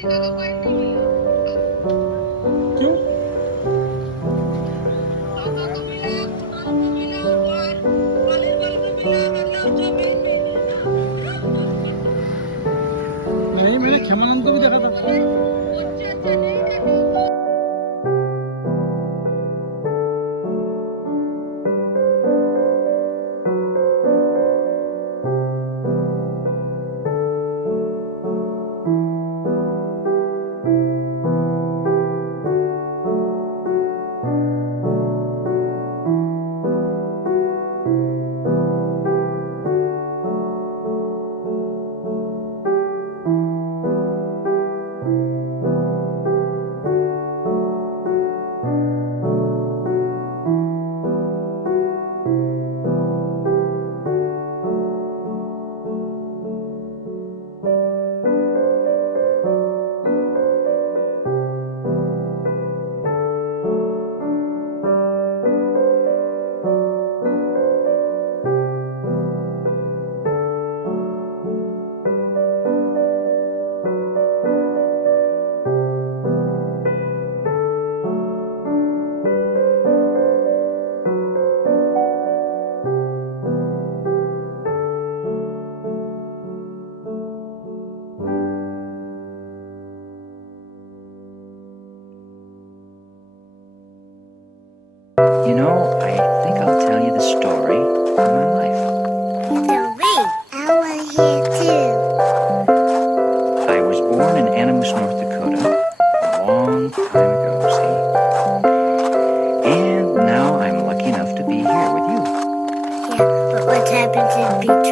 क्यों? नहीं, मैंने खेमानंद को भी देखा था। You know, I think I'll tell you the story of my life. Great. I want to hear too. I was born in Animus, North Dakota, a long time ago, see? And now I'm lucky enough to be here with you. Yeah, but what happens in between?